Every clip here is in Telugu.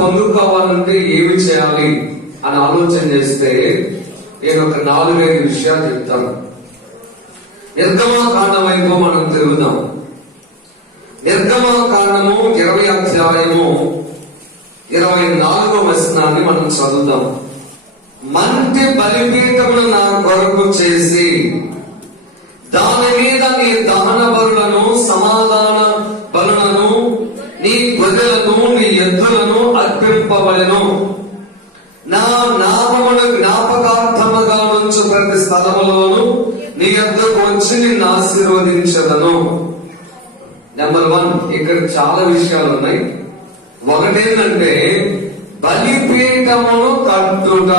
పొందుకోవాలంటే ఏమి చేయాలి అని ఆలోచన చేస్తే నేను ఒక 4-5 విషయాలు చెప్తాను. నిర్గమకాండం వైపు మనం తిరుగుదాం. నిర్గమకాండము 20వ అధ్యాయము 24వ వచనాన్ని మనం చదువుదాం. మంటి బలిపీఠమును నా కొరకు చేసి దాని మీద నీ దహన బలులను, సమాధాన బలులను, నీ గొర్రెలను, నీ ఎద్దులను అర్పింపవలెను. నా నామమును జ్ఞాపకార్థముగా నుంచు ప్రతి స్థలములోను నీ యొద్దకు వచ్చి నిన్ను ఆశీర్వదించదను. నెంబర్ 1, ఇక్కడ చాలా విషయాలు ఉన్నాయి. ఒకటేంటంటే బలిపీఠమును కట్టుట.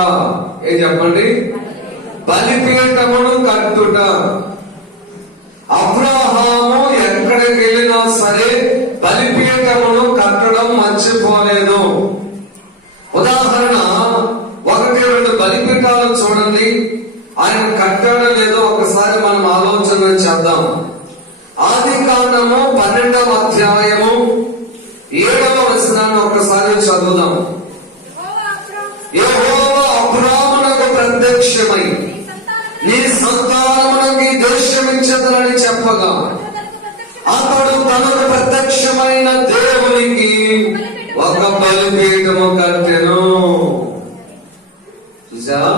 ఏం చెప్పండి? బలిపీఠమును కట్టుట. అబ్రహాము ఎక్కడికి వెళ్ళినా సరే బలిపీఠమును కట్టడం మర్చిపోలేదు. ఉదాహరణ 1-2 బలిపీఠాలు చూడండి, ఆయన కట్టాడో లేదో ఒకసారి మనం ఆలోచన చేద్దాం. ఆదికాండము 12వ అధ్యాయము 7వ వచనాన్ని ఒక్కసారి చదువుదాం. యెహోవా అబ్రాహామునకు ప్రత్యక్షమై నీ సంతానమునకు ఈ దేశం ఇచ్చెదనని చెప్పగా అతడు తనకు ప్రత్యక్షమైన దేవునికి ఒక బలిపీఠము కట్టెను. చూసారా?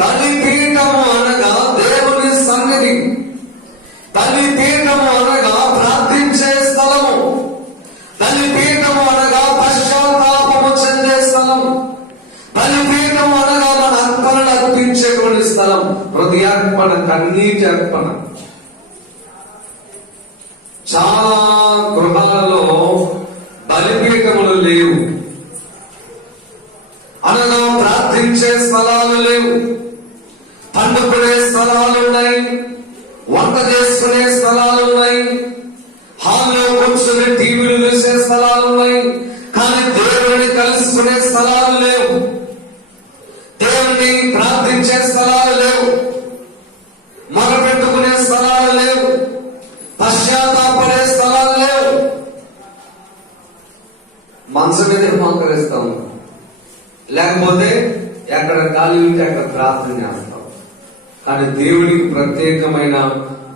బలిపీఠము అనగా దేవుని సన్నిధి. బలిపీఠము అనగా ప్రార్థించే స్థలము. బలిపీఠము అనగా పశ్చాత్తాపము చెందే స్థలం. బలిపీఠము అనగా మన అర్పణను అర్పించేటువంటి స్థలం. హృదయార్పణ, కన్నీటి అర్పణ. చాలా గృహాలలో బలిపీఠములు లేవు, అనగా ప్రార్థించే స్థలాలు లేవు. పండుకునే స్థలాలున్నాయి, వంట చేసుకునే స్థలాలున్నాయి, హాల్లో కూర్చుని టీవీలు చూసే స్థలాలున్నాయి. కానీ దేవుడిని కలుసుకునే స్థలాలు లేవు, దేవుడిని ప్రార్థించే స్థలాలు లేవు, మొరపెట్టుకునే స్థలాలు లేవు, పశ్చాత్తాపడే స్థలాలు లేవు. మనసు మీద మోకరిస్తాం, లేకపోతే ఎక్కడ ఖాళీ ఉంటే అక్కడ ప్రార్థన చేస్తాం. కానీ దేవుడికి ప్రత్యేకమైన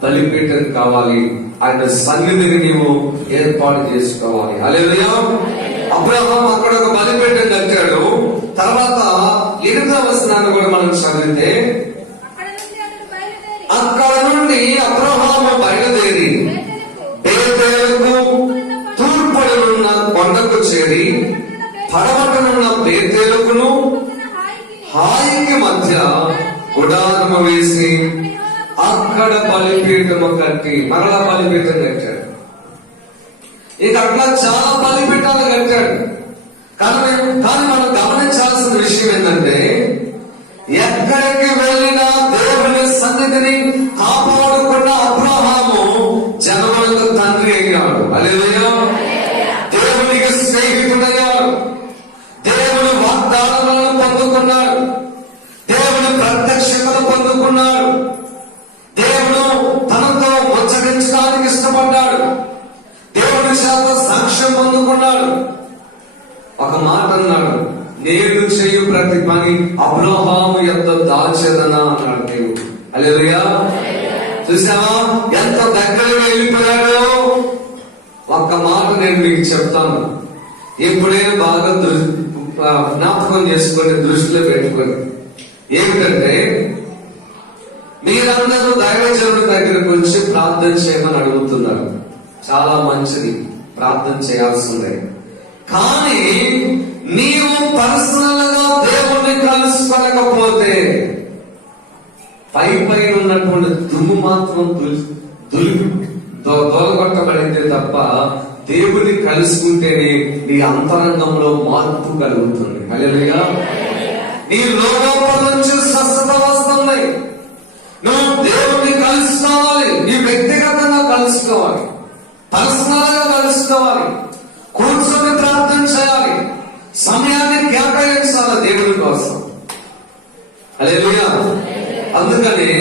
బలిపీఠం కావాలి. ఆయన సన్నిధిని నీవు ఏర్పాటు చేసుకోవాలి. హల్లెలూయా. అబ్రహాము అక్కడ ఒక బలిపీఠం కట్టాడు. తర్వాత 8వ వచనాన్ని కూడా మనం చదివితే, అక్కడ నుండి అబ్రహాము బయలుదేరి బేతేలుకు తూర్పునున్న కొండకు చేరి పడమటనున్న బేతేలుకును హాయికి మధ్య గుడారము వేసి అక్కడ బలిపీఠము కట్టి మరలా బలిపీఠం కట్టాడు. ఇక అట్లా చాలా బలిపీఠాలు కట్టాడు. కానీ మనం గమనించాల్సిన విషయం ఏంటంటే, ఎక్కడికి వెళ్ళినా దేవుని సన్నిధిని కాపాడుకున్న అబ్రహాము జనములకు తండ్రి అయ్యాడు. హల్లెలూయా. దేవునికి స్నేహితుడయ్యాడు. దేవుని వాగ్దానాలను పొందుకున్నాడు. దేవుని ప్రత్యక్షతను పొందుకున్నాడు. దేవుడు తనతో ముచ్చరించడానికి ఇష్టపడ్డాడు. దేవుని చేత సాక్ష్యం పొందుకున్నాడు. ఒక మాట అన్నాడు, నేను చేయు ప్రతి పని అబ్రహాము ఎంత దాచెదనా అన్నాడు దేవుడు. హల్లెలూయా. చూసావా ఎంత దగ్గరగా వెళ్ళిపోయాడో? ఒక్క మాట నేను మీకు చెప్తాను, ఎప్పుడైనా బాగా జ్ఞాపకం చేసుకొని దృష్టిలో పెట్టుకొని, ఏమిటంటే మీరందరూ దైవజనుడి దగ్గరకు వచ్చి ప్రార్థన చేయమని అడుగుతున్నారు. చాలా మంచిది, ప్రార్థన చేయాల్సిందే. కానీ నీవు పర్సనల్ గా దేవుణ్ణి కలుసుకోలేకపోతే పైన ఉన్నటువంటి దుమ్ము మాత్రం తొలగొట్టబడిందే తప్ప దేవుని కలుసుకుంటేనే నీ అంతరంగంలో మార్పు కలుగుతుంది. హల్లెలూయా. నీ లోపల నుంచి స్వస్థత వస్తుంది. నువ్వు దేవుణ్ణి కలుసుకోవాలి, నీ వ్యక్తిగతంగా కలుసుకోవాలి, పర్సనల్ గా కలుసుకోవాలి, కూర్చొని ప్రార్థన చేయాలి, సమయాన్ని కేటాయించాలి దేవుని కోసం. హల్లెలూయా. అందుకని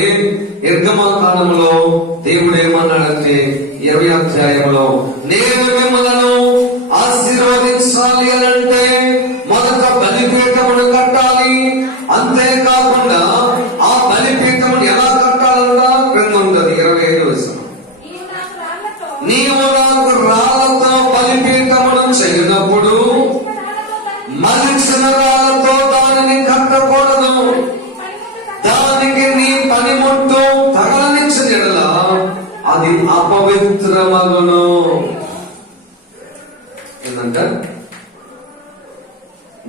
నిర్గమకాండంలో దేవుడు ఏమన్నాడంటే 20వ అధ్యాయంలో, నేను మిమ్మల్ని ఆశీర్వదించాలి అనంటే మలిచిన రాళ్లతో దానిని కట్టకూడదు. దానికి నీ పనిముట్టు తగలనిచ్చిన యెడల అది అపవిత్రమగును. ఏంటంట,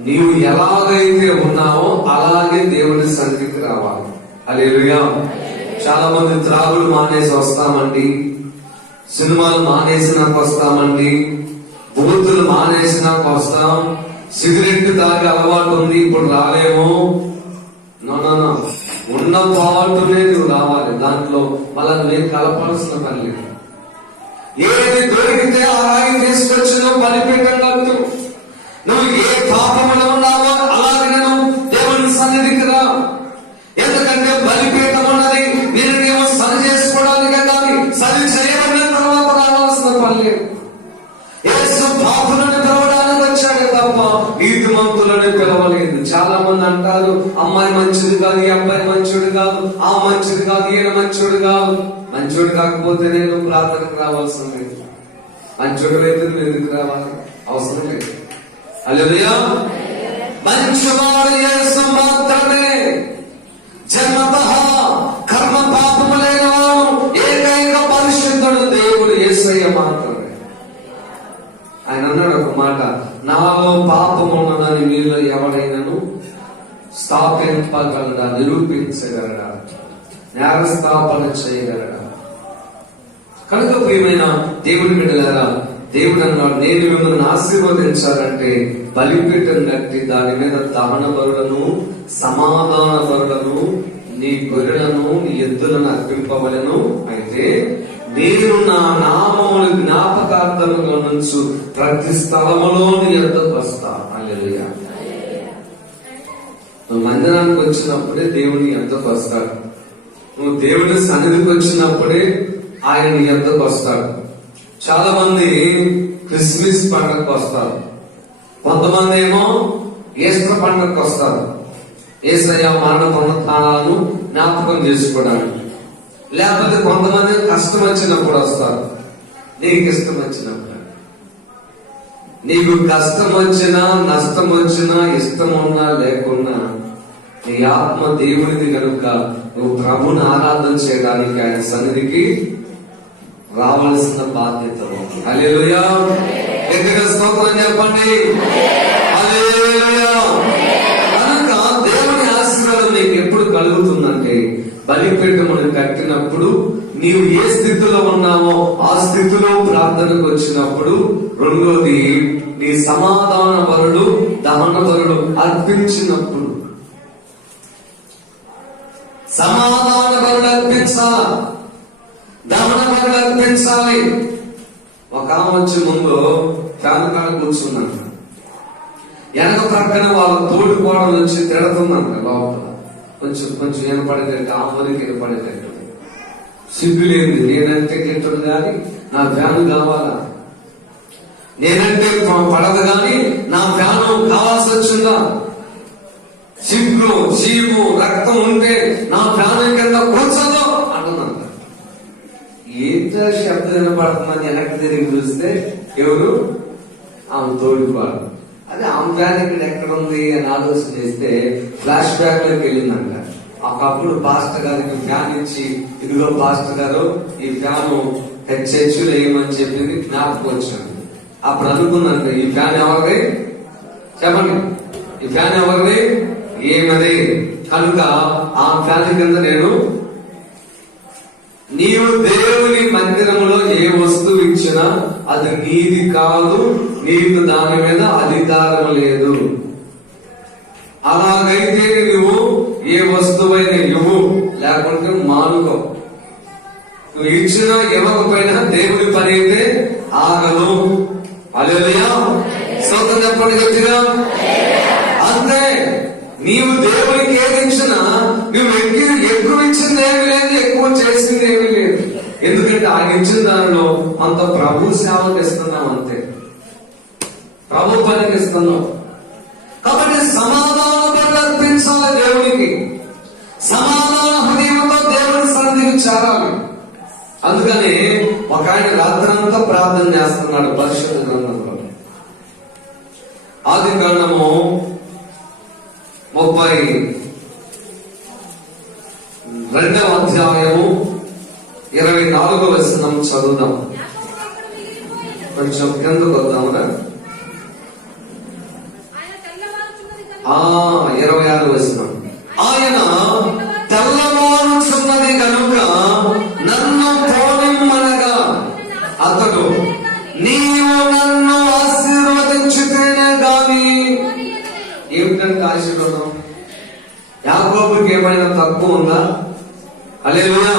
నీవు ఎలాగైతే ఉన్నావో అలాగే దేవుని సన్నిధికి రావాలి. హల్లెలూయా. చాలా మంది త్రాగులు మానేసి వస్తామండి, సినిమాలు మానేసినాక వస్తామండి, బూతులు మానేసినాక వస్తాం, సిగరెట్ తాగే అలవాటు ఉంది ఇప్పుడు రాలేము. నో, ఉన్న పాటునే నువ్వు రావాలి. దాంట్లో మళ్ళీ నేను కలపాల్సిన పని లేదు. ఏది దొరికితే ఆ రాయి తీసుకొచ్చి నువ్వు బలిపీఠం కట్టు. నువ్వు ఏ పాపములో ఉన్నావో అలాగే నువ్వు దేవుని సన్నిధికి రా. ఎందుకంటే బలిపీఠం ఉన్నది నేనేమో సరి చేసుకోవడానికే కానీ సరి చేయబడిన తర్వాత రావాల్సిన పని లేదు. యేసు పాపులను పిలవడానికి వచ్చాడు తప్ప నీతిమంతులను పిలవలేదు. చాలా మంది అంటారు, అమ్మాయి మంచిది కాదు, ఈ అబ్బాయి మంచోడు కాదు, ఆ మంచిది కాదు, ఈయన మంచోడు కాదు. మంచోడు కాకపోతే నేను ప్రార్థనకు రావాల్సిన లేదు. మంచోడు అయితే నువ్వు ఎందుకు రావాలి? అవసరం లేదు. హల్లెలూయా. మంచివాడు యేసు మాత్రమే. జన్మతః కర్మ పాపము లేనివాడు ఏకైక పరిశుద్ధుడు దేవుడు యేసయ్య మాత్రమే. ఆయన అన్నాడు ఒక మాట, నాలో పాపమున్నదని మీలో ఎవడైనాను స్థాపింపగలడా, నిరూపించగలడా, నేరస్థాపన చేయగలడా? కనుక ప్రియమైన దేవుని బిడ్డలారా, దేవుడు అన్నాడు, నేను మిమ్మల్ని ఆశీర్వదించాలంటే బలిపీఠం కట్టి దాని మీద దహన బలులను, సమాధాన బలులను, నీ గొర్రెలను, నీ ఎద్దులను అర్పింపవలను. అయితే నేను నా నామములు జ్ఞాపకార్థముగా నుంచు ప్రతి స్థలములో నీ యొద్దకు వస్తా. హల్లెలూయా. నువ్వు మందిరానికి వచ్చినప్పుడే దేవుని యొద్దకు వస్తాడు. నువ్వు దేవుని సన్నిధికి వచ్చినప్పుడే ఆయన నీ యొద్దకు వస్తాడు. చాలా మంది క్రిస్మస్ పండుగకు వస్తారు, కొంతమంది ఏమో ఈస్టర్ పండుగకు వస్తారు, యేసయ్య మరణ పునరుత్థానాలను జ్ఞాపకం చేసుకోవడానికి. లేకపోతే కొంతమంది కష్టం వచ్చినప్పుడు వస్తారు. నీకు ఇష్టం వచ్చినప్పుడు, నీకు కష్టం వచ్చినా నష్టం వచ్చినా ఇష్టం ఉన్నా లేకున్నా నీ ఆత్మ దేవునిది కనుక నువ్వు ప్రభుని ఆరాధన చేయడానికి ఆయన సన్నిధికి రావలసిన బాధ్యత. హల్లెలూయా. గట్టిగా స్తోత్రం చెప్పండి. హల్లెలూయా. కనుక దేవుని ఆశీర్వాదం నీకు ఎప్పుడు కలుగుతుందంటే బలిపీఠమును కట్టినప్పుడు, నీవు ఏ స్థితిలో ఉన్నావో ఆ స్థితిలో ప్రార్థనకు వచ్చినప్పుడు. రెండోది, నీ సమాధాన బలులు, దహన బలులు అర్పించినప్పుడు. సమాధాన బలులు అర్పించాలి, దహన బలులు అర్పించాలి. ఒక ఆమె వచ్చి ముందు ఫ్యాన్ కాడ కూర్చుందంట, వెనక ప్రక్కన వాళ్ళ తోడు కోడలు వచ్చి తిడుతుందంట. లోపల కొంచెం కొంచెం వినపడేటట్టు, ఆమెకి వినపడేటట్టు. సిగ్గులేంది, నేనంటే గిట్టడు గాని నా ఫ్యాను కావాలా, నేనంటే పడదు గాని నా ఫ్యాను కావాల్సి వచ్చిందా, సిగ్గు చీము రక్తం ఉంటే నా ఫ్యాను కింద కూర్చోదు అంటున్నాను. ఏంటో శబ్దం వినపడుతుందని వెనక్కి తిరిగి చూస్తే ఎవరు? ఆమె తోడుకోవాలి. అదే ఆమె ఫ్యాన్ ఇక్కడ ఎక్కడ ఉంది అని ఆలోచన చేస్తే ఫ్లాష్ బ్యాక్ లోకి వెళ్ళిందంట. ఒకప్పుడు పాస్టర్ గారికి ఫ్యాన్ ఇచ్చి, ఇదిగో పాస్టర్ గారు ఈ ఫ్యాను హెచ్హెచ్లు వేయమని చెప్పింది జ్ఞాపకం వచ్చాను. అప్పుడు అనుకున్నాను, ఈ ఫ్యాన్ ఎవరిది చెప్పండి, ఈ ఫ్యాన్ ఎవరిది ఏమది? కనుక ఆ ఫ్యాన్ కింద నేను, నీవు దేవుని మందిరంలో ఏ వస్తువు ఇచ్చినా అది నీది కాదు, నీకు దాని మీద అధికారం లేదు. అలాగైతే నువ్వు ఏ వస్తువైనా ఇవ్వు, లేకుంటే మానుకో. నువ్వు ఇచ్చినా ఇవ్వకపోయినా దేవుని పని అయితే ఆగదు. హల్లెలూయా. స్తోత్రం చెప్పండి గట్టిగా. అంతే, నీవు దేవునికి ఏది ఇచ్చినా నువ్వు ఎక్కువ ఇచ్చింది ఏమీ లేదు, ఎక్కువ చేసింది ఏమీ లేదు. ఎందుకంటే ఆయన ఇచ్చిన దానిలో అంత ప్రభు సేవకు ఇస్తున్నాం, అంతే ప్రభు పనికి ఇస్తున్నాం. కాబట్టి సమాధానం అర్పించాలి దేవునికి, సమాధాన హృదయంతో దేవుని సన్నిధికి చేరాలి. అందుకని ఒక ఆయన రాత్రంతా ప్రార్థన చేస్తున్నాడు పరిశుద్ధ గ్రంథంలో. ఆదికాండము 32వ అధ్యాయము 24వ వచనం చదువుదాం. కొంచెం కిందకు వద్దామరా. 26వ వచనం. ఆయన తెల్లవారుచున్నది కనుక నన్ను పోనిమ్మనగా అతడు నీవు నన్ను ఆశీర్వదించితేనే గాని. ఏమిటంటే ఆశీర్వాదం? యాకోబుకి ఏమైనా తక్కువ ఉందా? హల్లెలూయా.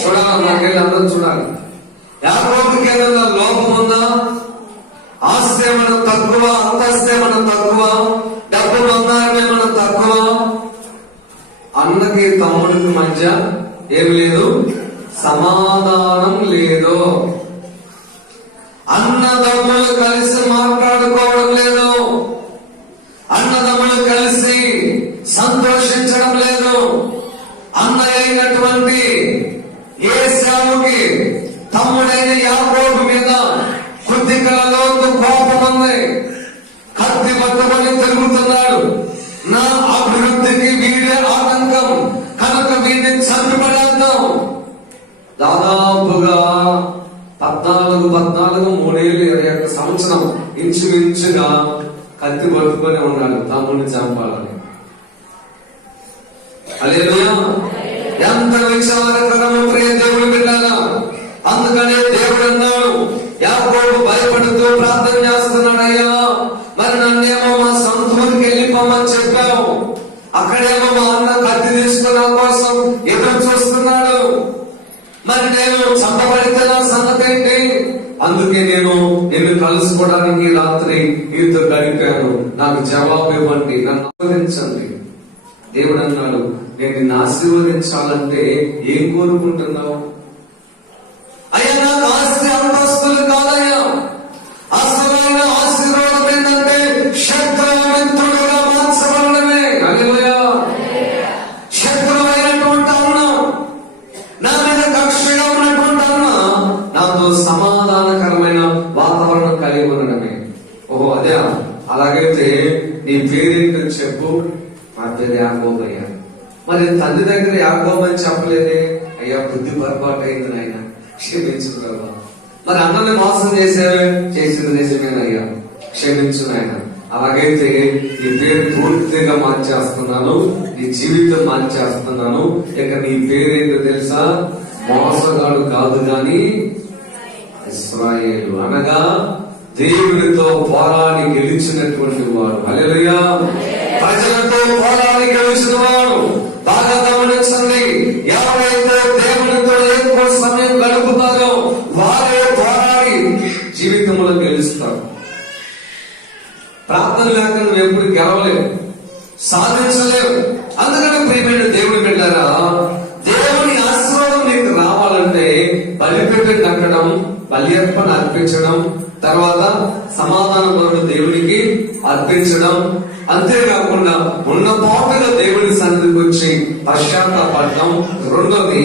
చూడాలి, నాకెళ్ళి అందరూ చూడాలి. యాకోబుకి ఏదైనా లోపం ఉందా? ఆస్తి ఏమైనా తక్కువ, అంతస్తు ఏమైనా తక్కువ, డబ్బు బంగారం ఏమైనా తక్కువ? అన్నకి తమ్ముడికి మధ్య ఏమి లేదు, సమాధానం లేదు. అన్నదమ్ములు కలిసి మాట్లాడుకోవడం లేదు, అన్నదమ్ములు కలిసి సంతోషించడం లేదు. అన్నయ్య అయినటువంటి ఏశావుకి తమ్ముడైన యాకోబు మీద కొద్దిగా కోపం ఉంది. కత్తి పట్టుకొని తిరుగుతున్నాడు. నా అభివృద్ధికి వీడే ఆటంకం కనుక వీడిని చంపబడేద్దాం. దాదాపుగా 14 3 21 సంవత్సరం ఇంచుమించుగా కత్తి పట్టుకొని ఉన్నాడు తమ్ముడిని చంపాలని. హల్లెలూయా. ఎంత విచారకరము ప్రియ దేవుని బిడ్డలారా. అందుకనే దేవుడు అన్నాడు, యాకోబు భయపడుతూ ప్రార్థన చేస్తున్నాడయ్యా, మరి నన్నేమో మా సొంత ఊరికి వెళ్ళిపోమని చెప్పావు, అక్కడేమో మా అన్న కత్తి తీసుకున్న కోసం ఎదురు చూస్తున్నాడు, మరి నేను చంపబడితే నా సంగతి ఏంటి? అందుకే నేను నిన్ను కలుసుకోవడానికి రాత్రి నీతో గడిపాను, నాకు జవాబు ఇవ్వండి, నన్ను ఆశీర్వదించండి. దేవుడు అన్నాడు, నేను నిన్ను ఆశీర్వదించాలంటే ఏం కోరుకుంటున్నావు? అయ్యా, నాకు ఆస్తి అంతస్తులు కాదయ్యా, అసలైన ఆశీర్వాదం ఏంటంటే శత్రువుగా మార్చబడమే. హల్లెలూయా. శత్రువైనటువంటి అన్న, నా మీద కక్షగా ఉన్నటువంటి అన్న నాతో సమాధానకరమైన వాతావరణం కలిగి ఉండడమే. ఓహో అదే, అలాగైతే నీ పేరేంటని చెప్పు. నా పేరు యాకోబు అయ్యా. మరి తండ్రి దగ్గర యాకోబు అని చెప్పలేదే. అయ్యా, బుద్ధి పొరపాటు అయింది నాయన, క్షమించు ప్రభా. మరి అన్నని మోసం చేసింది నిజమేనయ్యా, క్షమించు నాయన. అలాగైతే నీ పేరు పూర్తిగా మార్చేస్తున్నాను, నీ జీవితం మార్చేస్తున్నాను. ఇక నీ పేరేంటో తెలుసా? మోసగాడు కాదు గాని ఇశ్రాయేలు, అనగా దేవుడితో పోరాడి గెలిచినటువంటి వాడు. హల్లెలూయా. ప్రజలతో పోరాడి గెలిచిన వాడు. బాగా గమనించండి, ఎవరైతే దేవునితో ఎక్కువ సమయం గడుపుతారో వారే పోరాడి జీవితంలో గెలుస్తారు. ప్రార్థన లేక నువ్వు ఎప్పుడు గెలవలేవు, సాధించలేవు. అందుకని ప్రియమైన దేవుని బిడ్డలారా, దేవుని ఆశీర్వాదం నీకు రావాలంటే బలిపీఠం కట్టడం, బలి అర్పణ అర్పించడం, తర్వాత సమాధాన పరుడు దేవునికి అర్పించడం, అంతేకాకుండా ఉన్న పాటుగా దేవుని సన్నిధికి వచ్చి పశ్చాత్తాపడటం. రెండోది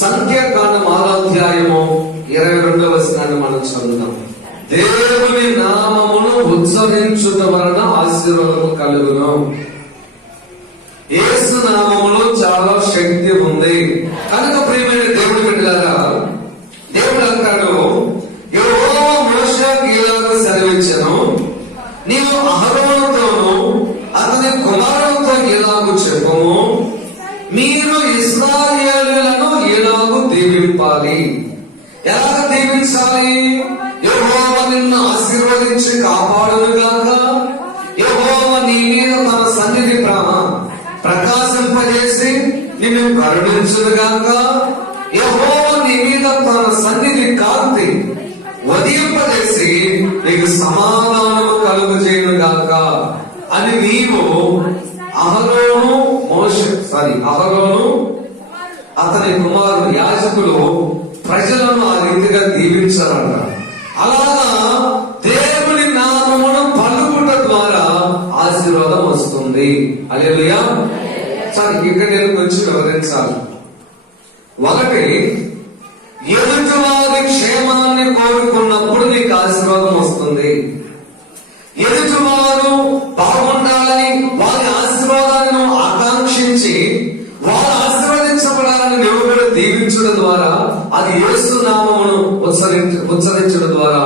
సంఖ్యాకాండం 6వ అధ్యాయము 22వ వచనాన్ని మనం చదువుతాం. దేవుని నామమును ఉచ్చరించుట వలన ఆశీర్వాదము కలుగును. యేసు నామములో చాలా శక్తి ఉంది కనుక ప్రియమైన దేవుని బిడ్డలారా, దేవుడు అంటాడు, యెహోవా మోషేకు ఇలాగ సెలవిచ్చెను, నీవు అహరోనుతోను అతని కుమారులతో ఇలాగు చెప్పుము, మీరు ఇశ్రాయేలులను ఇలాగు దీవింపాలి. ఎలాగ దీవించాలి? యెహోవా నిన్ను ఆశీర్వదించి కాపాడును గాక, యెహోవా నీ మీద తన సన్నిధి ప్రకాశింపజేసి నిన్ను కరుణించును గాక, యెహోవా నీ మీద తన సన్నిధి కాంతి ఉదయింపజేసి నీకు సమాధానము కలుగజేయును గాక అని నీవు అహరోను అతని కుమారుడు యాజకులు ప్రజలను ఆ రీతిగా దీవించాలంట. అలాగా దేవుని నామమును పలుకుట ద్వారా ఆశీర్వాదం వస్తుంది. హల్లెలూయా. సరే, ఇక్కడ నేను కొంచెం వివరించాలి. ఒకటి, ఎదుటివారి క్షేమాన్ని కోరుకున్నప్పుడు నీకు ఆశీర్వాదం వస్తుంది. ఎదుటివారు బాగుండాలని వారి ఆశీర్వాదాలను ఆకాంక్షించి వారు ఆశీర్వదించబడాలని నువ్వు కూడా దీవించడం ద్వారా, అది యేసు నామమును ఉచ్చరించడం ద్వారా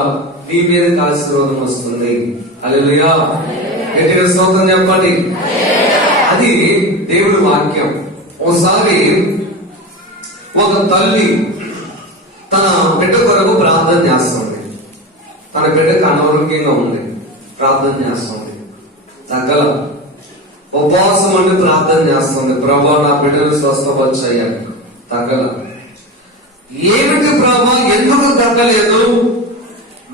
నీ మీదకి ఆశీర్వాదం వస్తుంది. హల్లెలూయా, గట్టిగా స్తోత్రం చెప్పండి. అది దేవుడి వాక్యం. ఒకసారి ఒక తల్లి తన బిడ్డ కొరకు ప్రార్థన చేస్తుంది. తన బిడ్డకు అనారోగ్యంగా ఉంది, ప్రార్థన చేస్తుంది. తగ్గల ఉపవాసం అండి ప్రార్థన చేస్తుంది. ప్రభా, నా బిడ్డలు స్వస్థపరిచాయి. తగ్గల. ఏమిటి ప్రభా, ఎందుకు తగ్గలేదు?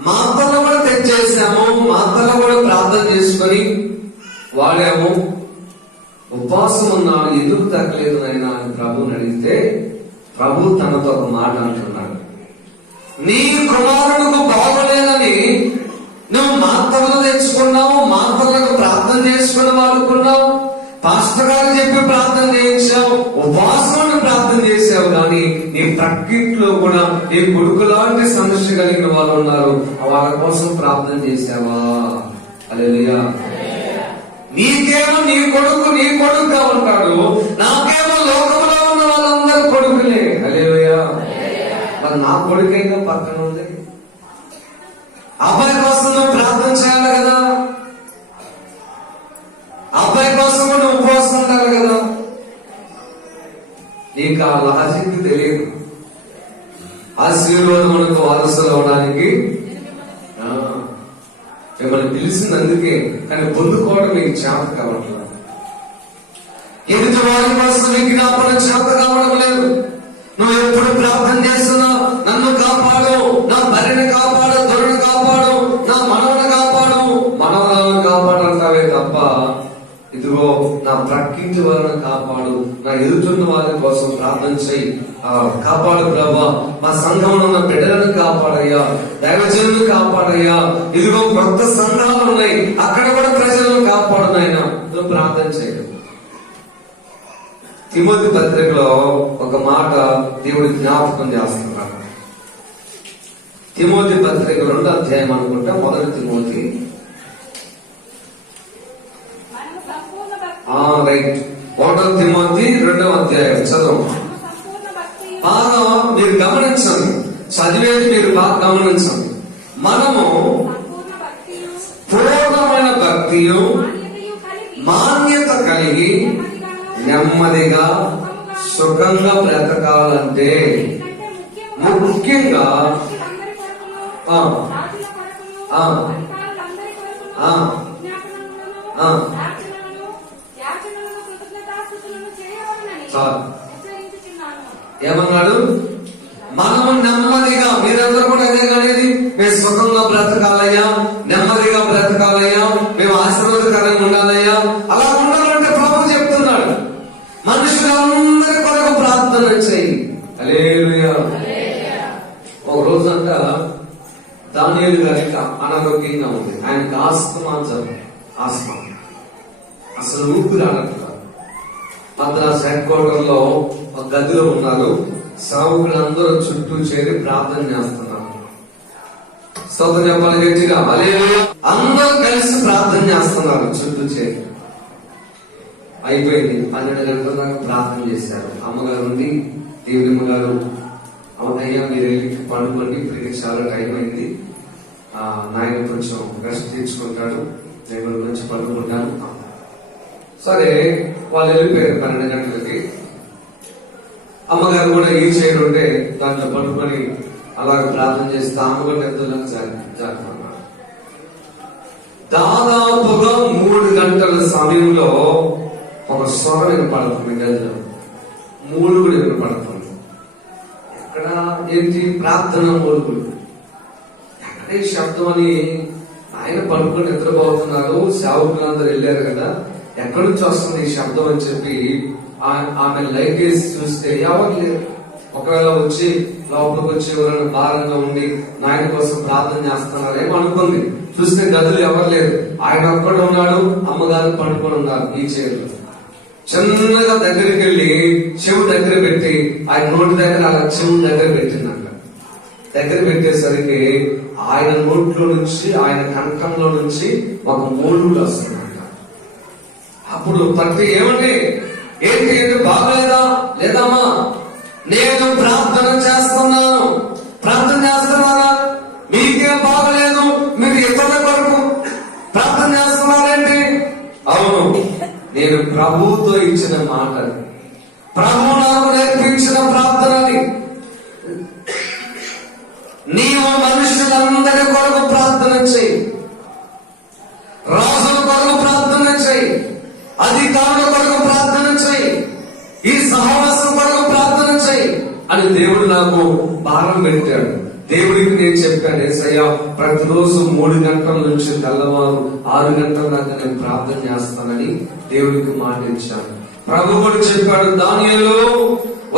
మాతలు కూడా తెచ్చేసాము, మాతలు కూడా ప్రార్థన చేసుకొని వాడాము, ఉపవాసం ఉన్నాడు, ఎందుకు తగ్గలేదు నాయన అని ప్రభుని అడిగితే, ప్రభు తనతో ఒక మాట అంటున్నాడు. నీ కుమారుడికి బాగోలేదని నువ్వు మాతలను తెచ్చుకున్నావు, మాతలను ప్రార్థన చేసుకుని వాడుకున్నావు, పాస్టర్ గారు చెప్పి ప్రార్థన చేయించావు, ఉపవాసం ప్రార్థన చేసావు. కానీ నీ ప్రక్కిట్లో కూడా నీ కొడుకు లాంటి సమస్య కలిగిన వాళ్ళు ఉన్నారు, వాళ్ళ కోసం ప్రార్థన చేసావా? హల్లెలూయా. నీకేమో నీ కొడుకుగా ఉంటాడు, నాకేమో లోకంలో ఉన్న వాళ్ళందరూ కొడుకులే. హల్లెలూయా. మరి నా కొడుకైనా పక్కన ఉంది. అబ్బాయి కోసం నువ్వు ప్రార్థన చేయాలి కదా, అబ్బాయి కోసం నువ్వు ఉపవాసం ఉండాలి కదా. నీకు ఆ లాజిక్ తెలియదు. ఆశీర్వాదములకు వారసులు అవడానికి మిమ్మల్ని పిలిచింది అందుకే, కానీ పొందుకోవడం మీకు చేత కావట్లేదు. ఎదుటి వారి కోసం విజ్ఞాపన చేత కావడం లేదు. నువ్వు ఎప్పుడు ప్రార్థన చేస్తున్నా, నన్ను కాపాడు, నా భార్యని కాపాడు, తొలిని కాపాడు, నా మనవని కాపాడు, మనవరాలను కాపాడు అంటావే తప్ప, ఇదిగో నా ప్రక్కింటి వారిని కాపాడు, నా ఎదుటిన్న వారి కోసం ప్రార్థన చేయి, కాపాడు ప్రభా, మా సంఘంలో ఉన్న బిడ్డలను కాపాడయ్యా, దైవజనులను కాపాడయ్యా, ఇదిగో కొత్త సంఘాలు ఉన్నాయి, అక్కడ కూడా ప్రజలను కాపాడునైనా నువ్వు ప్రార్థన చేయదు. తిమోతి పత్రికలో ఒక మాట దేవుడి జ్ఞాపకం చేస్తున్నాడు. తిమోతి పత్రిక 2వ అధ్యాయం అనుకుంటా, 1 తిమోతి. రైట్, 1 తిమోతి 2వ అధ్యాయం చదువు. బాగా మీరు గమనించండి, చదివేది మీరు బాగా గమనించండి. మనము పూర్ణమైన భక్తియు మాన్యత కలిగి నెమ్మదిగా సుఖంగా బ్రతకాలంటే ముఖ్యంగా ఏమన్నాడు? మనము నెమ్మదిగా, మీరందరూ కూడా అదే అనేది, మేము సుఖంగా బ్రతకాలయ్యా, నెమ్మదిగా బ్రతకాలయ్యా, మేము ఆశీర్వాదకరంగా ఉండాలయ్యా. అలా ఉండాలంటే ప్రభు చెప్తున్నాడు, మనుషులందరి కొరకు ప్రార్థన చేయి. హల్లెలూయా. ఒక రోజంట దానియేలు గారికి అనారోగ్యంగా ఉంది. ఆయనకి ఆస్తమా అసలు ఊపిరి ఆడట్లేదు. మద్రాస్ హెడ్ క్వార్టర్ లో ఒక గదిలో ఉన్నారు. సేవకులందరూ చుట్టూ చేరి ప్రార్థన చేస్తున్నారు. స్తోత్రం చెప్పాలి గట్టిగా. హల్లెలూయా. అందరూ కలిసి ప్రార్థన చేస్తున్నారు చుట్టూ చేరి. అయిపోయింది, 12 గంటల దాకా ప్రార్థన చేశారు. అమ్మగారు ఉంది, దేవుడమ్మ గారు, అయ్యా మీరు వెళ్ళి పండుకోండి, ఇప్పటికి చాలా టైం అయింది, నాయన కొంచెం రెస్ట్ తీర్చుకుంటాడు, నేను కొంచెం పండుకుంటాను. సరే, వాళ్ళు వెళ్ళిపోయారు 12 గంటలకి. అమ్మగారు కూడా ఈ చైర్ ఉంటే దాంట్లో పడుకొని అలాగే ప్రార్థన చేసి తాము కూడా నిద్రలోకి జారుతున్నారు. దాదాపుగా 3 గంటల సమయంలో ఒక స్వరం వినపడుతుంది గదిలో. 3 కూడా వినపడుతుంది. ఎక్కడ ఏంటి? ప్రార్థన మూలుగులు. ఎక్కడే శబ్దం అని ఆయన పడుకొని నిద్రపోతున్నారు. సేవకులందరూ వెళ్ళారు కదా, ఎక్కడి నుంచి వస్తుంది ఈ శబ్దం అని చెప్పి ఆమె లైట్ వేసి చూస్తే ఎవరు లేరు. ఒకవేళ వచ్చి లోపలికి వచ్చి ఎవరైనా భారంగా ఉండి నాయన కోసం ప్రార్థన చేస్తున్నారేమో అనుకుంది. చూస్తే గదులు ఎవరు లేరు. ఆయన ఒక్కడు ఉన్నాడు, అమ్మగారు పడుకొని ఉన్నారు ఈ చైర్లో. చిన్నగా దగ్గరికి వెళ్ళి చెవు దగ్గర పెట్టి ఆయన నోటి దగ్గర అలా చెవు దగ్గర పెట్టిందంట. దగ్గర పెట్టేసరికి ఆయన నోట్లో నుంచి, ఆయన కంఠంలో నుంచి ఒక మూలుగులు వస్తుందంట. అప్పుడు పట్టి ఏమండి, ఏంటి బాగలేదా? లేదమ్మా, నేను ప్రార్థన చేస్తున్నాను. ప్రార్థన చేస్తున్నారా? మీకేం బాగలేదు, మీరు ఇతరుల కొరకు ప్రార్థన చేస్తున్నారేంటి? అవును, నేను ప్రభువుతో ఇచ్చిన మాట, ప్రభు నాకు నేర్పించిన ప్రార్థనని. నీవు మనుషులందరి కొరకు ప్రార్థన చేయి, రాజుల కొరకు ప్రార్థన చేయి, అధికారుల కొరకు ప్రార్థన చేయి, ఈ సహవాసం కొరకు ప్రార్థన చేయి అని దేవుడు నాకు భారం పెట్టాడు. దేవుడికి నేను చెప్పాను, యేసయ్యా ప్రతిరోజు 3 గంటల నుంచి తెల్లవారు 6 గంటల దాకా నేను ప్రార్థన చేస్తానని దేవుడికి మాట ఇచ్చాను. ప్రభు కూడా చెప్పాడు, దానియేలు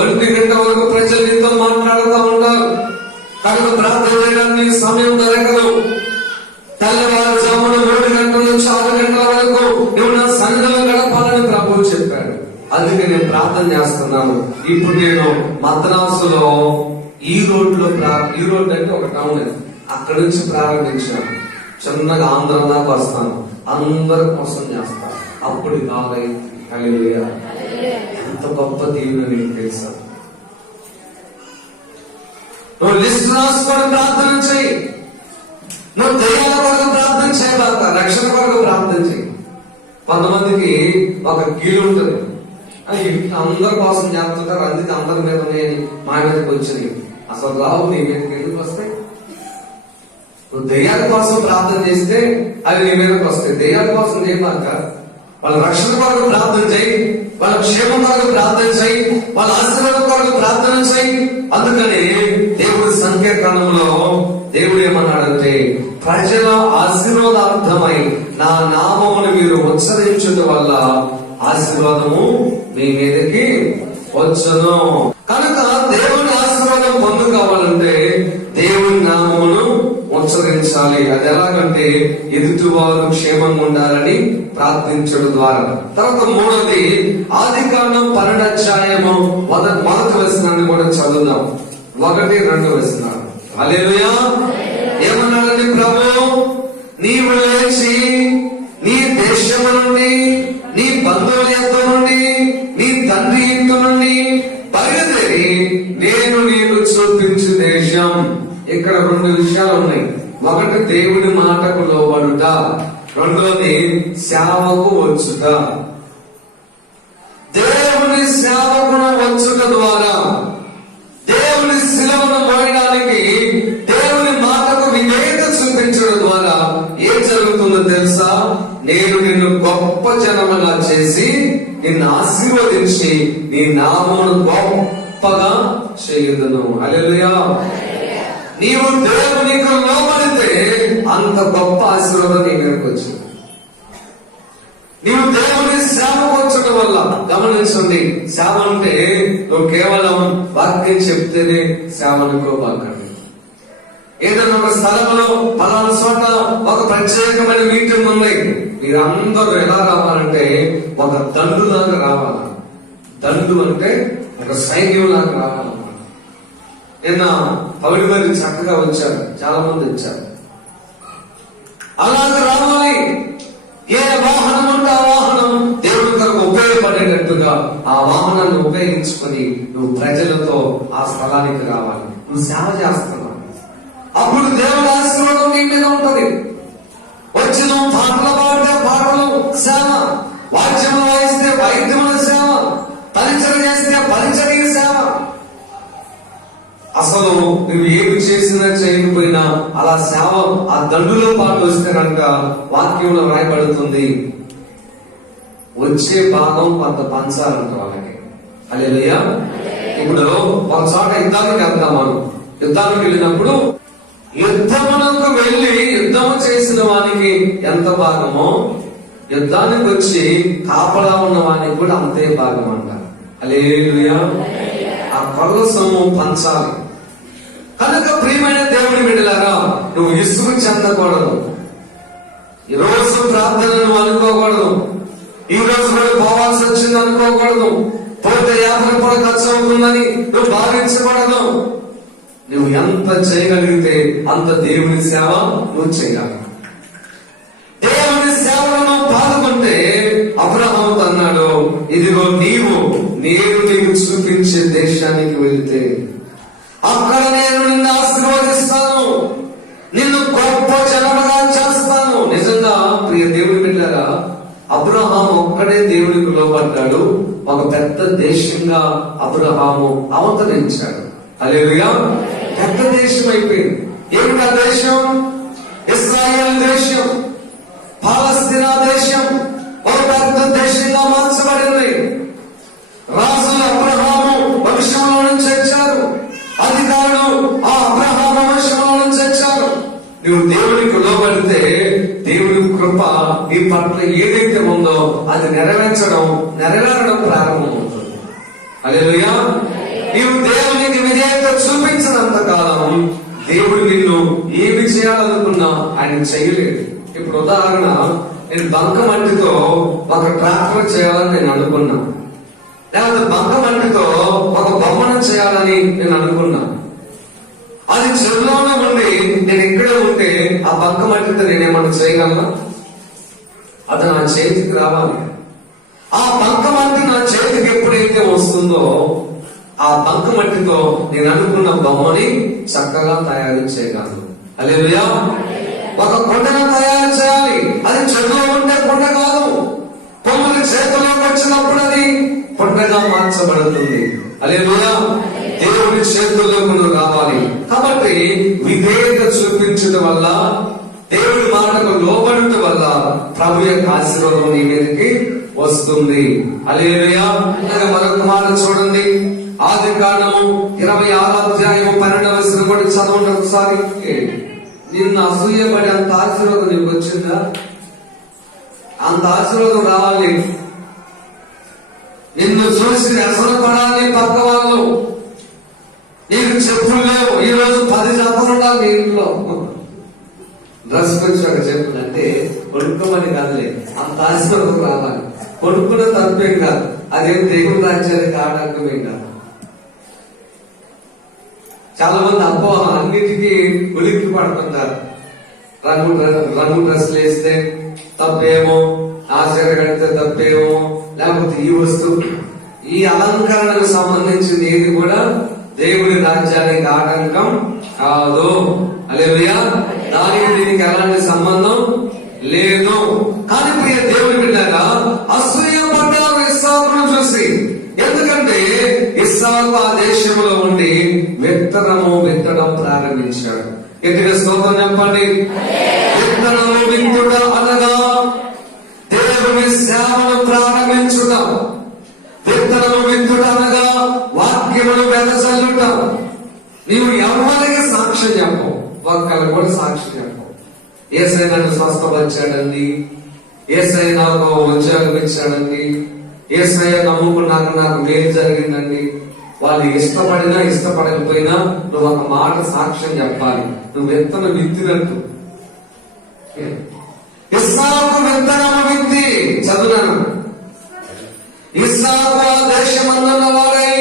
1 గంట వరకు ప్రజలు నీతో మాట్లాడుతూ ఉంటారు, కనుక ప్రార్థన చేయడానికి సమయం దొరకదు. తెల్లవారుజామున 3 గంటల నుంచి 6 గంటల వరకు నువ్వు నా సన్నిధిలో గడపాలని ప్రభువు చెప్పాడు. అందుకే నేను ప్రార్థన చేస్తున్నాను. ఇప్పుడు నేను మద్రాసులో ఈ రోడ్లో ఈ రోడ్ అంటే ఒక టౌన్, అక్కడి నుంచి ప్రారంభించాను. చిన్నగా ఆంధ్ర దాకా వస్తాను, అందరి కోసం చేస్తాను. అప్పుడు కావాలి. హల్లెలూయా. ఎంత గొప్ప దీవెన నీకు తెలుసా? నువ్వు లిస్ట్ రాసుకొని ప్రార్థన చేయి. నువ్వు దయ్యాల కొరకు ప్రార్థన చేయబాక, రక్షణ కొరకు ప్రార్థన చేయి. కొంతమందికి ఒక గీలు ఉంటుంది, అందరి కోసం చేస్తుంటారు, అందుకే అందరి మీద ఉన్నాయని మా మీదకి వచ్చినాయి. అసలు రావు, నీ మీదకి ఎందుకు వస్తాయి? నువ్వు దయ్యాల కోసం ప్రార్థన చేస్తే అవి నీ మీదకి వస్తాయి. దయ్యాల కోసం చేయబాక, వాళ్ళ రక్షణ కొరకు ప్రార్థన చేయి, వాళ్ళ క్షేమం కొరకు ప్రార్థన చేయి, వాళ్ళ ఆశీర్వాదం కొరకు ప్రార్థన చేయి. అందుకని దేవుడి సంఖ్యాకాలంలో దేవుడు ఏమన్నాడంటే, ప్రజల ఆశీర్వాదార్థమై నా నామమును మీరు ఉచ్చరించడం వల్ల ఆశీర్వాదము మీ మీదకి వచ్చును. కనుక దేవుని ఆశీర్వాదం పొందుకోవాలంటే దేవుని నామమును ఉచ్చరించాలి. అది ఎలాగంటే ఎదుటివారు క్షేమంగా ఉండాలని ప్రార్థించడం ద్వారా. తర్వాత 3వది ఆదికాండం 12వ అధ్యాయము మొదటి వచనాన్ని కూడా చదువుదాం. 1-2 వచనాలు. హల్లెలూయా. ఏమన్నాడని ప్రభు, నీవు లేచి నీ దేశము నుండి, నీ బంధువుల యొక్క నుండి, నీ తండ్రి ఇంటి నుండి బయలుదేరి నేను నీకు చూపించు దేశం. ఇక్కడ 2 విషయాలు ఉన్నాయి. ఒకటి దేవుడి మాటకు లోబడుట, 2వది సేవకు వచ్చుట. దేవుని సేవకును వచ్చుట ద్వారా, దేవుని శిలువను మోయడానికి దేవుని మాటకు విధేయత చూపించడం ద్వారా ఏం జరుగుతుందో తెలుసా? నేను నిన్ను గొప్ప జనములా చేసి నిన్ను ఆశీర్వదించి నీ నామమును గొప్పగా చేయుదును. హల్లెలూయా. నీవు దేవునికి లోబడితే అంత గొప్ప ఆశీర్వాదం నీ మీదకి వచ్చింది. నీవు దేవుని సేవకు వచ్చడం వల్ల, గమనించండి, సేవ అంటే నువ్వు కేవలం వాక్యం చెప్తేనే సేవ అనుకోబాకండి. ఏదైనా ఒక స్థలంలో పలానా చోట ఒక ప్రత్యేకమైన మీటింగ్ ఉంది, మీరందరూ ఎలా రావాలంటే ఒక దండులాగా రావాలి. దండు అంటే ఒక సైన్యంలాగా రావాలన్నమాట. నిన్న 10 మంది చక్కగా వచ్చారు, చాలా మంది వచ్చారు. అలాగే రావాలి. ఏ వాహనం ఉంటే ఆ వాహనం దేవుడి కొరకు ఉపయోగపడేటట్టుగా ఆ వాహనాన్ని ఉపయోగించుకొని నువ్వు ప్రజలతో ఆ స్థలానికి రావాలి. నువ్వు సేవ చేస్తున్నావు, అప్పుడు దేవుడి ఆశీర్వాదం నీ మీద ఉంటది. వచ్చి నువ్వు పాటలు పాడితే పాటలు సేవ, వాద్యములు వాయిస్తే వాయిద్యముల సేవ, పరిచయం చేస్తే పరిచర్య సేవ. అసలు నువ్వు ఏమి చేసినా చేయకపోయినా అలా సేవ ఆ దండులో పాటు వస్తే కనుక వాక్యంలో రాయబడుతుంది, వచ్చే భాగం కొంత పంచాలంట వాళ్ళకి. హల్లెలూయా. ఇప్పుడు ఒక చోట యుద్ధానికి వెళ్తాం. మనం యుద్ధానికి వెళ్ళినప్పుడు యుద్ధమునకు వెళ్లి యుద్ధము చేసిన వానికి ఎంత భాగమో, యుద్ధానికి వచ్చి కాపలా ఉన్న వానికి కూడా అంతే భాగం అంటారు. హల్లెలూయా. ఆ కొల్ల సొమ్ము పంచాలి. కనుక ప్రియమైన దేవుని బిడ్డలారా, నువ్వు విసుగు చెందకూడదు. ఈ రోజు ప్రార్థన నువ్వు అనుకోకూడదు, ఈ రోజు కూడా పోవాల్సి వచ్చింది అనుకోకూడదు, పోతే 50 రూపాయలు ఖర్చు అవుతుందని నువ్వు భావించకూడదు. నువ్వు ఎంత చేయగలిగితే అంత దేవుని సేవ నువ్వు చేయాలి. దేవుని సేవలను పాల్గొంటే అబ్రహాము అన్నాడు, ఇదిగో నేను నీకు చూపించే దేశానికి వెళ్తే అక్కడ నేను నిన్ను ఆశీర్వదిస్తాను, నిన్ను గొప్ప జనముగా చేస్తాను. నిజంగా ప్రియ దేవుని బిడ్డలారా, అబ్రహాము ఒక్కడే దేవునికి లోబడ్డాడు. ఒక పెద్ద దేశంగా అబ్రహాము అవతరించాడు. హల్లెలూయా. పెద్ద దేశం అయిపోయింది. ఏమిటా దేశం? ఇశ్రాయేల్ దేశం, పాలస్తీనా దేశం ఒక పెద్ద దేశంగా మార్చబడింది. రాజులు అబ్రహాము వంశంలో నుంచి వచ్చారు, అధికారులు ఆ అబ్రహాము వంశంలో నుంచి వచ్చారు. నువ్వు దేవునికి లోబడితే దేవుని కృప నీ పట్ల ఏదైతే ఉందో అది నెరవేరడం ప్రారంభమవుతుంది. హల్లెలూయా. నీవు దేవునికి విధేయత చూపించినంత కాలం దేవుడు నిన్ను ఏమి చేయాలనుకున్నా ఆయన చేయలేదు. ఇప్పుడు ఉదాహరణ, నేను బంకమట్టితో ఒక ట్రాక్టర్ చేయాలని నేను అనుకున్నా, లేకపోతే బంకమట్టితో ఒక బొమ్మను చేయాలని నేను అనుకున్నా. అది చెరువులోనే ఉండి నేను ఇక్కడే ఉంటే ఆ బంకమట్టితో నేనేమన్నా చేయగలనా? అది నా చేతికి రావాలి. ఆ బంకమట్టి నా చేతికి ఎప్పుడైతే వస్తుందో ఆ బంకమట్టితో నేను అనుకున్న బొమ్మని చక్కగా తయారు చేయగలను. హల్లెలూయా. ఒక కొండను తయారు చేయాలి, అది చెరువులో ఉంటే కొండ కాదు, కొమ్మలు చేతిలోకి వచ్చినప్పుడు అది కొండగా మార్చబడుతుంది. హల్లెలూయా. దేవుని చేతుల్లోకి నువ్వు రావాలి. కాబట్టి విధేయత చూపించడం వల్ల, దేవుడి మాటకు లోబడటం వల్ల ప్రభు యొక్క ఆశీర్వాదం నీ మీదకి వస్తుంది. హల్లెలూయా. మరొక మాట చూడండి, ఆదికాండము 26వ అధ్యాయము 12వ వచనం కూడా చదవండి ఒకసారి. నిన్ను అసూయపడి అంత ఆశీర్వాదం నీకు వచ్చిందా? అంత ఆశీర్వాదం రావాలి. నిన్ను చూసి వ్యసనపడాలి పక్క వాళ్ళు. నీకు చెప్పులు లేవు, ఈ రోజు 10 జతలు ఉండాలి నీ ఇంట్లో. డ్రెస్ వచ్చి ఒక చెప్పులు అంటే కొనుక్కోమని కాదులే, అంత ఆశీర్వాదం రావాలి. కొనుక్కున్న తప్పేం కాదు, అదేం దేవుని రాజ్యానికి ఆటంకమేం కాదు. చాలా మంది అబ్బో అన్నిటికీ ఉలిక్కి పడుతుంటారు. రంగు డ్రెస్సులు వేస్తే తప్పేమో, ఆశ్చర్య కడితే తప్పేమో, లేకపోతే ఈ వస్తువు, ఈ అలంకరణకు సంబంధించిన ఏది కూడా దేవుడి రాజ్యానికి ఆటంకం కాదు. హల్లెలూయా. దానికి దీనికి ఎలాంటి సంబంధం లేదు. కానీ ప్రియ దేవుడి బిడ్డగా అసూయపడ్డారు ఇస్సాకును చూసి. ఎందుకంటే ఇస్సాకు ఆ దేశంలో ఉండి విత్తనము విత్తడం ప్రారంభించాడు. గట్టిగా స్తోత్రం చెప్పండి. విత్తనము విత్తుట అనగా దేవుని సేవను ప్రారంభించుట. విత్తనము విత్తుట అనగా వాక్యమును వెదజల్లుట. నీవు ఎవరికి సాక్ష్యం చెప్పవు, ఒక్కరు కూడా సాక్ష్యం చెప్పవు. యేసయ్య నన్ను స్వస్థపరిచాడండి, యేసయ్య నాకు ఉద్యోగం ఇచ్చాడండి, యేసయ్య నమ్ముకున్నాక నాకు మేలు జరిగిందండి. వాళ్ళు ఇష్టపడినా ఇష్టపడకపోయినా నువ్వు ఒక మాట సాక్ష్యం చెప్పాలి. నువ్వు విత్తనం విత్తినట్టు. ఇస్సాకు విత్తనము విత్తి, చదువునాను, ఇస్సాకు ఆ దేశమందున్న వాడై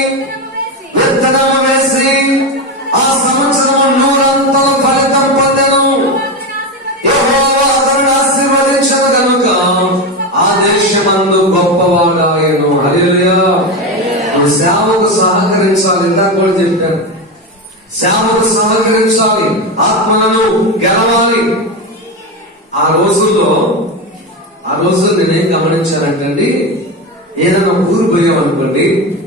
విత్తనము వేసి ఆ సంవత్సరం 100 ఫలితం పొందెను. యెహోవా అతన్ని ఆశీర్వదించను కనుక ఆ దేశమందు గొప్పవాడాయను. హల్లెలూయా. నువ్వు సేవకు సహకరించాలి. ఇందాక కూడా చెప్పాను, సేవకు సహకరించాలి, ఆత్మలను గెలవాలి. ఆ రోజుల్లో నేనేం గమనించానంటండి, ఏదైనా ఊరు పోయామనుకోండి,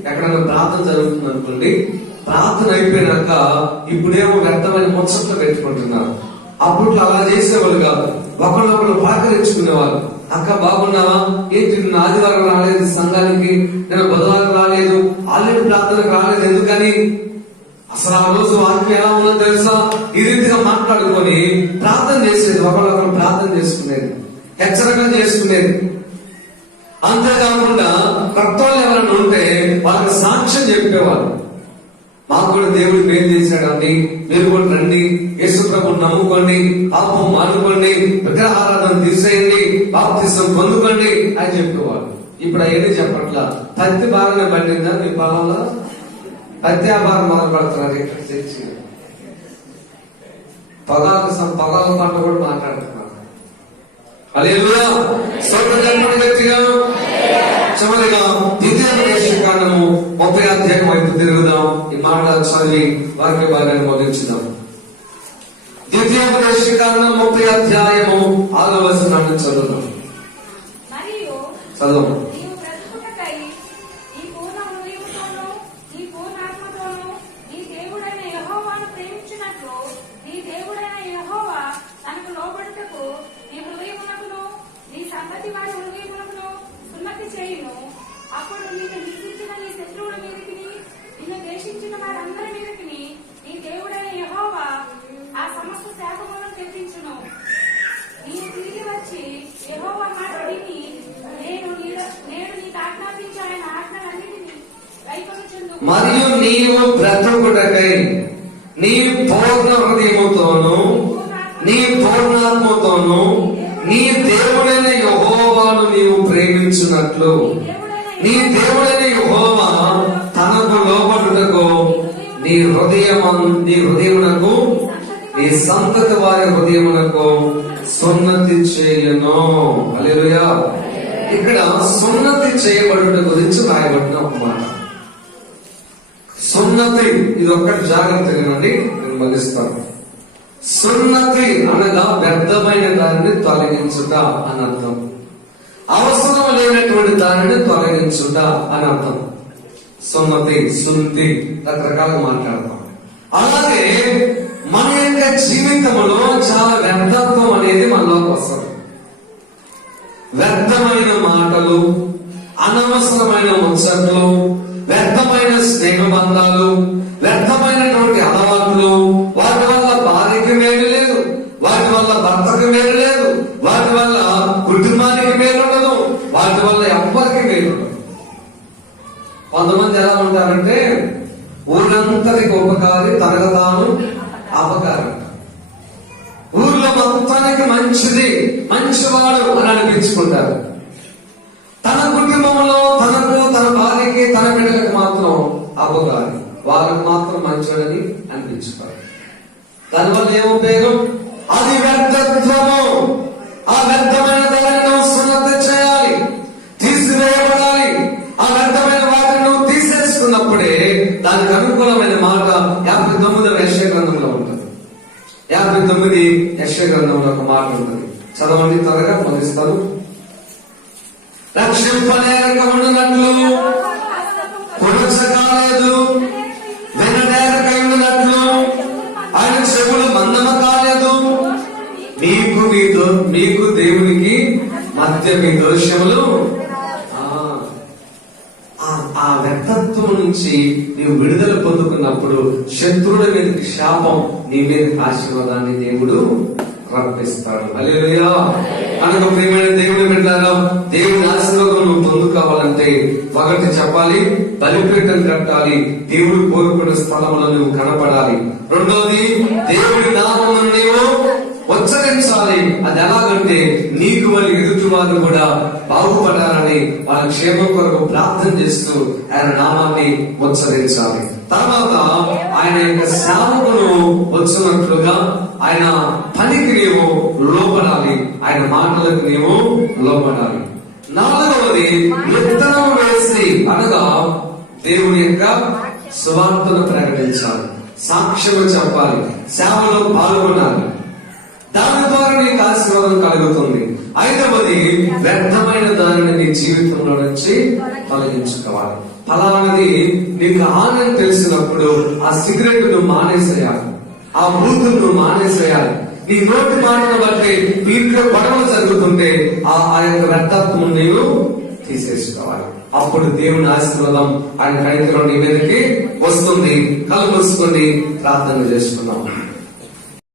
ఎక్కడైనా ప్రార్థన జరుగుతుంది అనుకోండి, ప్రార్థన అయిపోయినాక ఇప్పుడేమో వ్యర్థమైన ముచ్చట్లు పెట్టుకుంటున్నారు. అప్పుడు అలా చేసేవాళ్ళు కాదు, ఒకళ్ళొకళ్ళు పలకరించుకునేవాళ్ళు. అక్క బాగున్నావా, ఏంటి నిన్న ఆదివారం రాలేదు సంఘానికి, నేను బుధవారం రాలేదు, ఆల్రెడీ ప్రార్థనకు రాలేదు, ఎందుకని? అసలు ఆ రోజు వాక్యం ఎలా ఉందో తెలుసా? ఈ రీతిగా మాట్లాడుకొని ప్రార్థన చేసేది, ఒకళ్ళొకరు ప్రార్థన చేసుకునేది, హెచ్చరికలు చేసుకునేది. అంతేకాకుండా భక్తులు ఎవరైనా ఉంటే వాళ్ళకి సాక్ష్యం చెప్పేవాళ్ళు. మాకు కూడా దేవుడు మేలు చేశాడండి, మీరు కూడా రండి, యేసు ప్రభువుని నమ్ముకోండి, పాపం మానుకోండి, విగ్రహారాధన తీసేయండి, బాప్తిసం పొందుకోండి అని చెప్పేవాళ్ళు. ఇప్పుడు అవన్నీ చెప్పట్లా. పత్తి బాగానే పండిందా మీ పొలంలో? పత్తి వ్యాపారం మొదలు పెడుతున్నారు ఇక్కడ చర్చి. పొగాకు పంట కూడా మాట్లాడుతున్నారు. హల్లెలూయా, స్తోత్రం చెప్పండి గట్టిగా. చివరిగా ద్వితీయోపదేశకాండము 30వ అధ్యాయం వైపు తిరుగుదాం. ఈ మాటలు చదివి వాక్య భాగాన్ని ముగించుదాం. ద్వితీయోపదేశకాండం 30వ అధ్యాయము 6వ వచనాన్ని చదువుదాం. చదువు. అప్పుడు నీకు నివసించిన నీ శత్రువుల మీదకి, నిన్ను దేశించిన వారందరి మీదకి నీ దేవుడైన యెహోవా ఆ సమస్త శాపములను తెప్పించును. నీవు తిరిగి వచ్చి యెహోవా మాట విని నేడు నీకు ఆజ్ఞాపించే ఆయన ఆజ్ఞలన్నిటినీ గైకొనుచుందువు. మరియు నీవు బ్రతుకుటకై నీ పూర్ణ హృదయముతోను నీ పూర్ణాత్మతోను నీ దేవుడైన యెహోవాను నీవు ప్రేమించున్నట్లు నీ దేవుడైన యెహోవా తనకు లోబడుటకు నీ హృదయమునకు నీ సంతతి వారి హృదయమునకు సున్నతి చేయను. హల్లెలూయా. ఇక్కడ సున్నతి చేయబడుట గురించి రాయబడిన ఒక మాట. సున్నతి, ఇది ఒక్కటి జాగ్రత్తగా వినండి, నేను ముగిస్తాను. సున్నతి అనగా వ్యర్థమైన దానిని తొలగించుట అని అర్థం. అవసరం లేనటువంటి దానిని తొలగించుట అని అర్థం. సున్నతి, సున్నతి రకరకాలుగా మాట్లాడతాం. అలాగే మన యొక్క జీవితంలో చాలా వ్యర్థత్వం అనేది మనలోకి వస్తుంది. వ్యర్థమైన మాటలు, అనవసరమైన ముచ్చట్లు, వ్యర్థమైన స్నేహబంధాలు, వ్యర్థమైనటువంటి అలవాట్లు, వాటి వల్ల భార్యకి మేలు లేదు, వాటి వల్ల భర్తకి మేలు లేదు, వాటి వల్ల కుటుంబానికి మేలు ఉండదు, వాటి వల్ల ఎవ్వరికి మేలు ఉండదు. కొంతమంది ఎలా ఉంటారంటే ఊరంతరికి ఉపకారి, తనకు తాను అపకారం. ఊర్లో మొత్తానికి మంచిది, మంచివాడు అని అనిపించుకుంటారు. తన కుటుంబంలో తనకు, తన భార్యకి, తన బిడ్డలకు మాత్రం అపకారి, వాళ్ళకు మాత్రం మంచివాడని అనిపించుకోవాలి. దానివల్ల ఏం ఉపయోగం? అది వ్యర్థత్వము. ఆ వ్యర్థమైన దానిని సున్నతి చేయాలి, తీసివేయబడాలి. ఆ వ్యర్థమైన వాటిని నువ్వు తీసేసుకున్నప్పుడే దానికి అనుకూలమైన మాట 59వ యెషయా గ్రంథంలో ఉంటుంది. 59 యెషయా గ్రంథంలో ఒక మాట ఉంటుంది. చదవండి, త్వరగా ముగిస్తాను. రక్షింపలేక ఉండునట్లు, కొనసకాలేదు, వినలేక ఉండునట్లు, ఆయన చెవులు మందమ కాలేదు. మీకు దేవునికి మధ్య మీ దోషములు. ఆ వ్యర్థత్వం నుంచి నీవు విడుదల పొందుకున్నప్పుడు శత్రువుల మీదకి శాపం, నీ మీదకి ఆశీర్వాదాన్ని దేవుడు రప్పిస్తాడు. హల్లెలూయా. కనుక ప్రియమైన దేవుని బిడ్డలారా, దేవుని ఆశీర్వాదం నువ్వు పొందుకోవాలంటే ఒకటి చెప్పాలి, బలిపీఠం కట్టాలి, దేవుడు కోరుకున్న స్థలంలో నువ్వు కనపడాలి. రెండోది, దేవుడి నామమును నీవు ఉచ్చరించాలి. అది ఎలాగంటే నీకు వాళ్ళు ఎదుటి వారు కూడా బాగుపడాలని వాళ్ళ క్షేమం కొరకు ప్రార్థన చేస్తూ ఆయన నామాన్ని ఉచ్చరించాలి. తర్వాత ఆయన యొక్క సేవకును వచ్చినట్లుగా ఆయన పనికి నీవు లోపడాలి, ఆయన మాటలకు నీవు లోపడాలి. నాలుగవది, విత్తనం వేసి అనగా దేవుని యొక్క సువార్తను ప్రకటించాలి, సాక్ష్యము చెప్పాలి, సేవలో పాల్గొనాలి. దాని ద్వారా నీకు ఆశీర్వాదం కలుగుతుంది. ఐదవది, వ్యర్థమైన దానిని నీ జీవితంలో నుంచి తొలగించుకోవాలి. ఫలానది నీకు ఆనందం తెలిసినప్పుడు ఆ సిగరెట్ నువ్వు మానేసేయాలి, ఆ బూత్ నువ్వు మానేసేయాలి. నీ నోటి మాటను బట్టి ఇంట్లో గొడవలు జరుగుతుంటే ఆ యొక్క వ్యర్థత్వం నీవు తీసేసుకోవాలి. అప్పుడు దేవుని ఆశీర్వాదం ఆయన కైతలో నీ మీదకి వస్తుంది. కళ్ళు మూసుకొని ప్రార్థన చేసుకున్నాం.